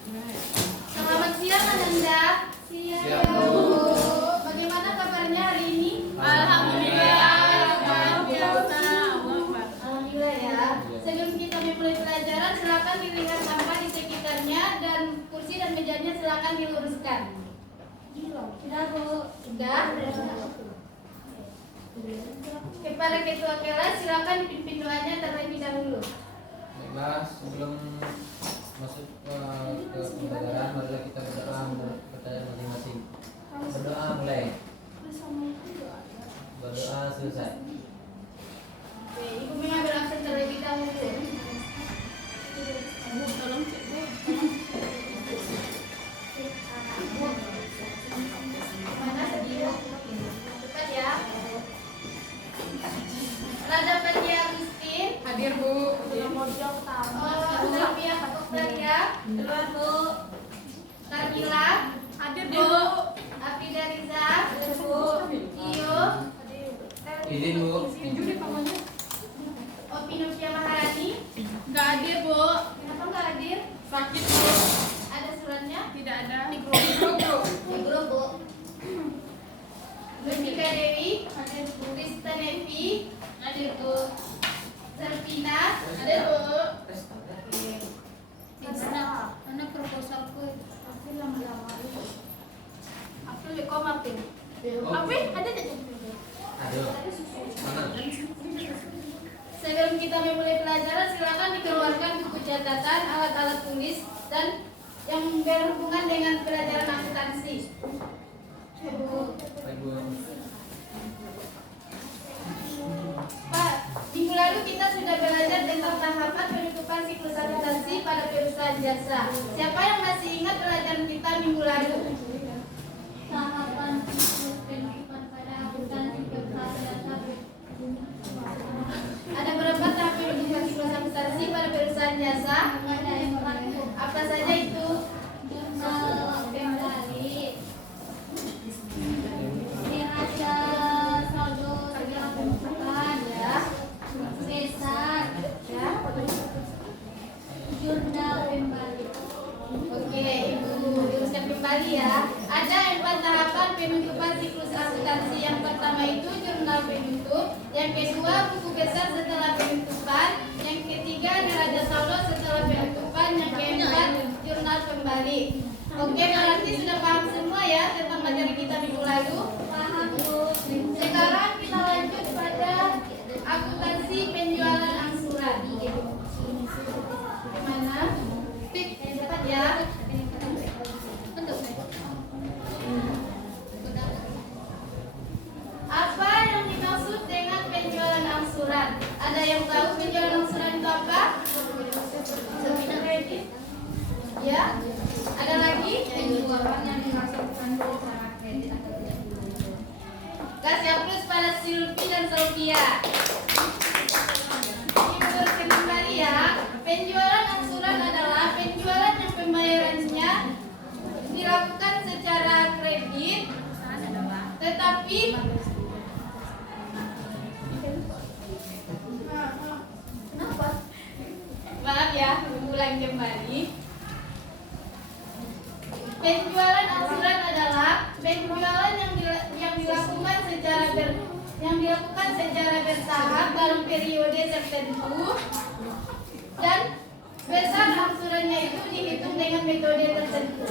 Selamat siang Ananda. Siang, Bu. Bu. Bagaimana kabarnya hari ini? Alhamdulillah. Alhamdulillah ya. Sebelum kita memulai pelajaran, silakan dilihat sampah di sekitarnya dan kursi dan mejanya silakan diluruskan. Sudah Bu. Sudah. Kepada ketua kelas silakan dipimpin doanya terlebih dahulu. Baiklah, sebelum masuk ke pembelajaran, marilah kita berdoa menurut percayaan masing-masing. Berdoa mulai. Berdoa selesai. Oke, Ibu mengambil absen terlebih dahulu. Mana tadi? Cepat ya. Lada Fatia Agustin. Hadir Bu. Sylvia Oktaria. Keluar Bu. Kamila. Hadir Bu. Afrida Riza. Bu. Iyo. Izin Bu. Tinju di pamannya. Opinovia Maharani. Nggak hadir Bu. Kenapa nggak hadir? Sakit Bu. Ada suratnya? Tidak ada. Di grup Bu. Di grup Bu. Lupika Dewi. Hadir Bu. Krista Nevi. Hadir Bu. Servina. Hadir Bu. Anak proposalku. Aku lama-lama. Aku kok makin. Apa? Ada tidak? Aduh. Mana? Sebelum kita memulai pelajaran, silakan dikeluarkan buku catatan, alat-alat tulis, dan yang berhubungan dengan pelajaran akuntansi. Baik Bu. Pak, minggu lalu kita sudah belajar tentang tahapan penutupan siklus akuntansi pada perusahaan jasa. Siapa yang masih ingat pelajaran kita minggu lalu? Tahapan siklus penutupan pada akuntansi perusahaan jasa. Ada berapa tahap penutupan siklus akuntansi pada perusahaan jasa? Ada yang berlaku. Apa saja itu? Jurnal kembali, neraca saldo segala pemasukan ya, besar ya, jurnal kembali. Oke, Ibu luruskan kembali ya. Ada 4 tahapan penutupan siklus akuntansi. Yang pertama itu jurnal penutup, yang kedua buku besar setelah penutupan, yang ketiga neraca saldo setelah penutupan, yang keempat jurnal kembali. Oke, berarti sudah paham semua ya tentang materi kita minggu lalu? Paham Bu. Sekarang kita lanjut pada akuntansi penjualan angsuran. Gimana? Cepat ya. Apa yang dimaksud dengan penjualan angsuran? Ada yang tahu penjualan angsuran itu apa? Seminar kredit. Ya. Ada lagi? Penjualan yang dilakukan secara kredit atau tidak. Kasih aplaus pada Silvi dan Sofia. Ini kembali ya. Penjualan angsuran adalah penjualan yang pembayarannya dilakukan secara kredit, tetapi kenapa? Maaf ya, ulang kembali. Penjualan angsuran adalah penjualan yang dilakukan secara bertahap dalam periode tertentu dan besar angsurannya itu dihitung dengan metode tertentu.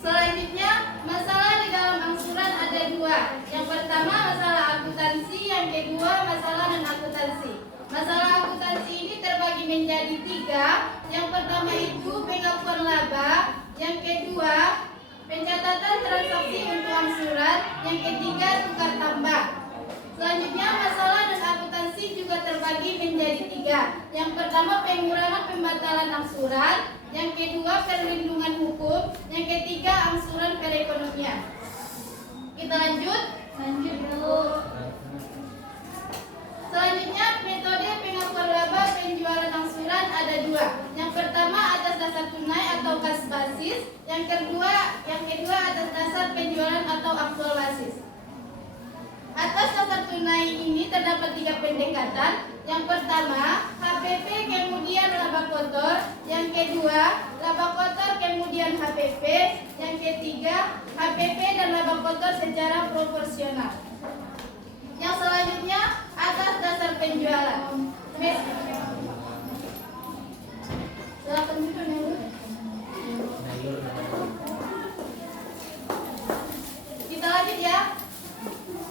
Selanjutnya, masalah di dalam angsuran ada 2. Yang pertama masalah akuntansi, yang kedua masalah non akuntansi. Masalah akuntansi ini terbagi menjadi 3. Yang pertama itu pengakuan laba, yang kedua pencatatan transaksi untuk angsuran, yang ketiga tukar tambah. Selanjutnya masalah non akuntansi juga terbagi menjadi 3. Yang pertama pengurangan pembatalan angsuran, yang kedua perlindungan hukum, yang ketiga angsuran perekonomian. Kita lanjut dulu. Selanjutnya metode pengakuan laba penjualan angsuran ada 2. Yang pertama atas dasar tunai atau kas basis, yang kedua atas dasar penjualan atau aktual basis. Atas dasar tunai ini terdapat 3 pendekatan. Yang pertama HPP kemudian laba kotor, HPP dan laba kotor secara proporsional. Yang selanjutnya atas dasar penjualan. Silakan dulu Nurul. Kita lanjut ya.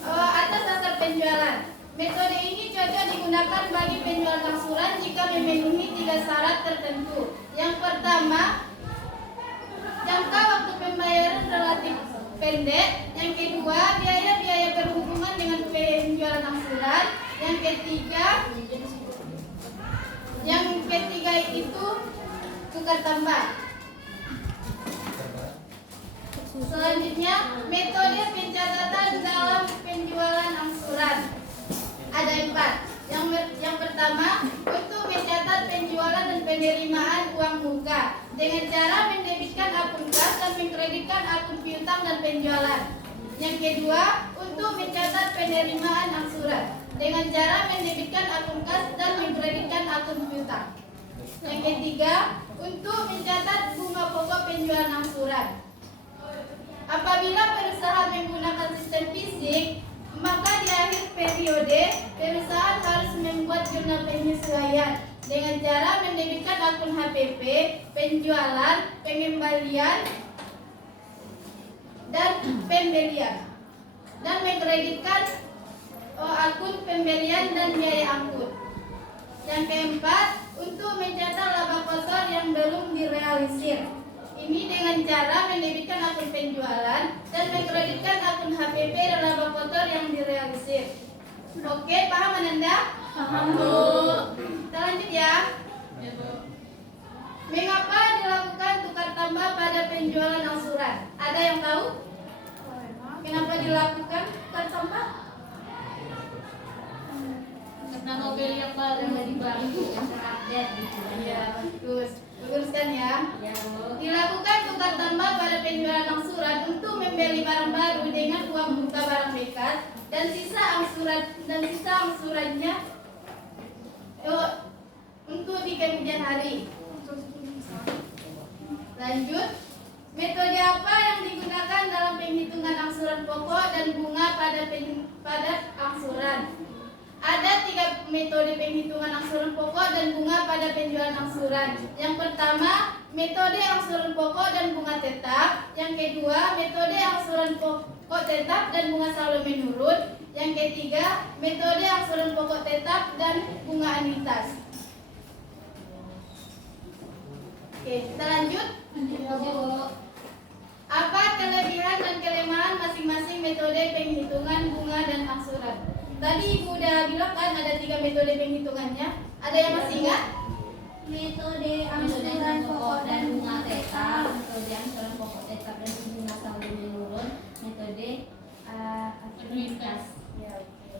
Atas dasar penjualan. Metode ini cocok digunakan bagi penjualan angsuran jika memenuhi 3 syarat tertentu. Yang pertama, jangka waktu pembayaran relatif pendek. Yang kedua, biaya-biaya berhubungan dengan penjualan angsuran. Yang ketiga itu tukar tambah. Selanjutnya, metode pencatatan dalam penjualan angsuran. Ada 4. Yang pertama, untuk mencatat penjualan dan penerimaan uang muka dengan cara mendebitkan akun kas dan mengkreditkan akun piutang dan penjualan. Yang kedua, untuk mencatat penerimaan angsuran dengan cara mendebitkan akun kas dan mengkreditkan akun piutang. Yang ketiga, untuk mencatat bunga pokok penjualan angsuran. Apabila perusahaan menggunakan sistem fisik, maka di akhir periode perusahaan harus membuat jurnal penyesuaian dengan cara mendebitkan akun HPP, penjualan, pengembalian, dan pembelian, dan mengkreditkan akun pembelian dan biaya angkut. Yang keempat, untuk mencatat laba kotor yang belum direalisir. Ini dengan cara mendebitkan akun penjualan dan mengkreditkan akun HPP dan laba kotor yang direalisir. Oke, paham Ananda? Paham, Bu. Kita lanjut ya. Ya, Bu. Mengapa dilakukan tukar tambah pada penjualan angsuran? Ada yang tahu? Kenapa dilakukan tukar tambah? Karena mobil yang baru Lebih baru yang terupdate gitu. Ya, bagus. Luruskan ya. Ya, Bu. Dilakukan tukar tambah pada penjualan angsuran untuk membeli barang baru dengan uang muka barang bekas dan sisa angsurannya untuk di kemudian hari. Lanjut, metode apa yang digunakan dalam penghitungan angsuran pokok dan bunga pada angsuran? Ada 3 metode penghitungan angsuran pokok dan bunga pada penjualan angsuran. Yang pertama, metode angsuran pokok dan bunga tetap. Yang kedua, metode angsuran pokok tetap dan bunga saldo menurun. Yang ketiga, metode angsuran pokok tetap dan bunga anuitas. Oke, kita lanjut. Apa kelebihan dan kelemahan masing-masing metode penghitungan bunga dan angsuran? Tadi Ibu udah bilang kan ada 3 metode penghitungannya. Ada yang masih ingat? Metode angsuran pokok dan bunga tetap, metode angsuran pokok tetap dan bunga saldo menurun, metode anuitas. Ya, oke.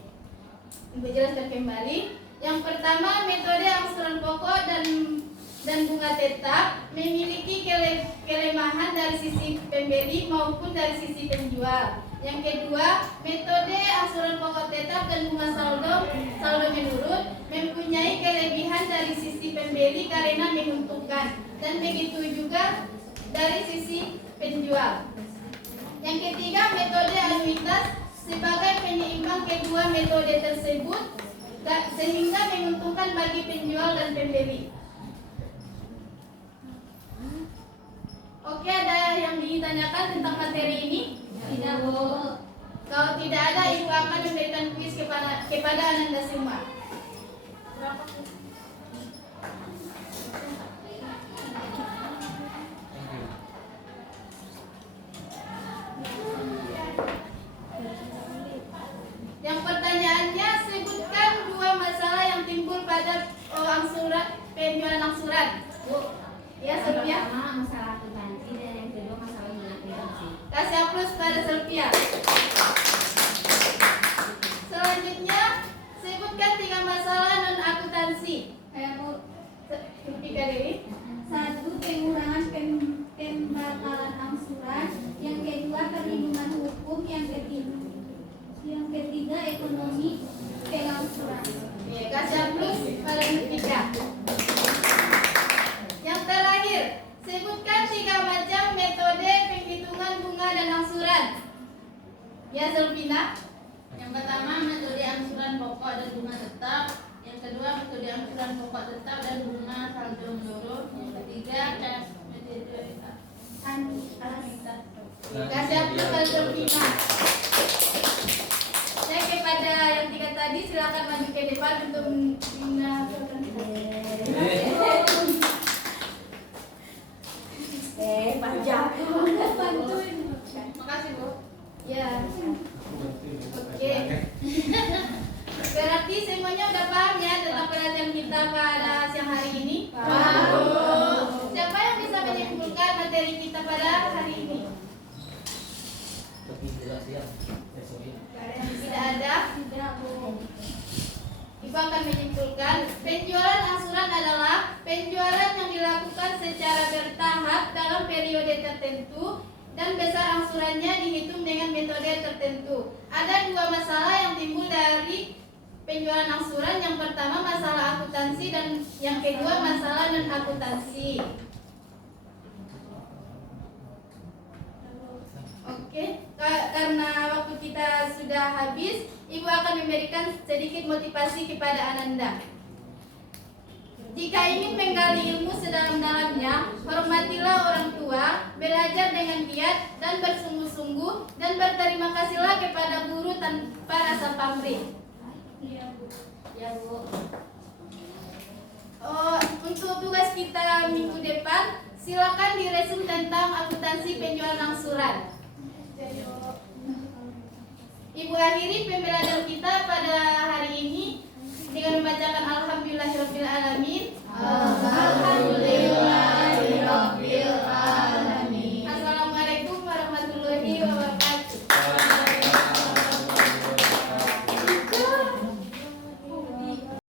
Ibu jelaskan kembali. Yang pertama, metode angsuran pokok dan bunga tetap memiliki kelemahan dari sisi pembeli maupun dari sisi penjual. Yang kedua, metode angsuran pokok tetap dan bunga saldo menurun mempunyai kelebihan dari sisi pembeli karena menguntungkan, dan begitu juga dari sisi penjual. Yang ketiga, metode anuitas sebagai penyeimbang kedua metode tersebut sehingga menguntungkan bagi penjual dan pembeli. Oke, ada yang ditanyakan tentang materi ini? Tidak, Bu. Kalau tidak ada, Ibu akan memberikan kuis kepada Ananda semua. Yang pertanyaannya, sebutkan 2 masalah yang timbul pada penjualan angsuran. Bu, ya Sylvia. Pertama masalah akuntansi dan yang kedua masalah non-akuntansi. Kasih aplaus pada Sylvia. Selanjutnya, sebutkan 3 masalah non akuntansi. Sylvia Dewi. 1. Pengurangan pembatalan angsuran. Yang kedua, perlindungan hukum. Yang ketiga, ekonomi pengangsuran. Oke, kasih aplaus pada Sylvia. Yang terakhir, sebutkan 3 macam metode penghitungan bunga dan angsuran. Ya, Selvina. Yang pertama metode angsuran pokok dan bunga tetap. Yang kedua metode angsuran pokok tetap dan bunga saldo menurun. Yang ketiga metode Kasih aplikasi Selvina. Saya kepada yang tiga tadi silakan maju ke depan untuk mendengarkan. Bantuin. Makasih Bu. Ya. Oke. Berarti semuanya udah paham ya tentang pelajaran kita pada siang hari ini? Paham. Siapa yang bisa menyimpulkan materi kita pada hari ini? Tapi jelas ya. Sorry. Tidak ada. Ibu akan menyimpulkan penjualan angsuran adalah penjualan yang dilakukan secara bertahap dalam periode tertentu dan besar angsurannya dihitung dengan metode tertentu. Ada dua masalah yang timbul dari penjualan angsuran. Yang pertama masalah akuntansi dan yang kedua masalah non akuntansi. Oke, karena waktu kita sudah habis, Ibu akan memberikan sedikit motivasi kepada Ananda. Jika ingin menggali ilmu sedalam-dalamnya, hormatilah orang tua, belajar dengan giat dan bersungguh-sungguh, dan berterima kasihlah kepada guru tanpa rasa pamrih. Iya Bu. Untuk tugas kita minggu depan, silakan diresum tentang akuntansi penjualan angsuran. Ibu akhiri pembelajaran kita pada hari ini dengan membacakan Alhamdulillahirabbil alamin.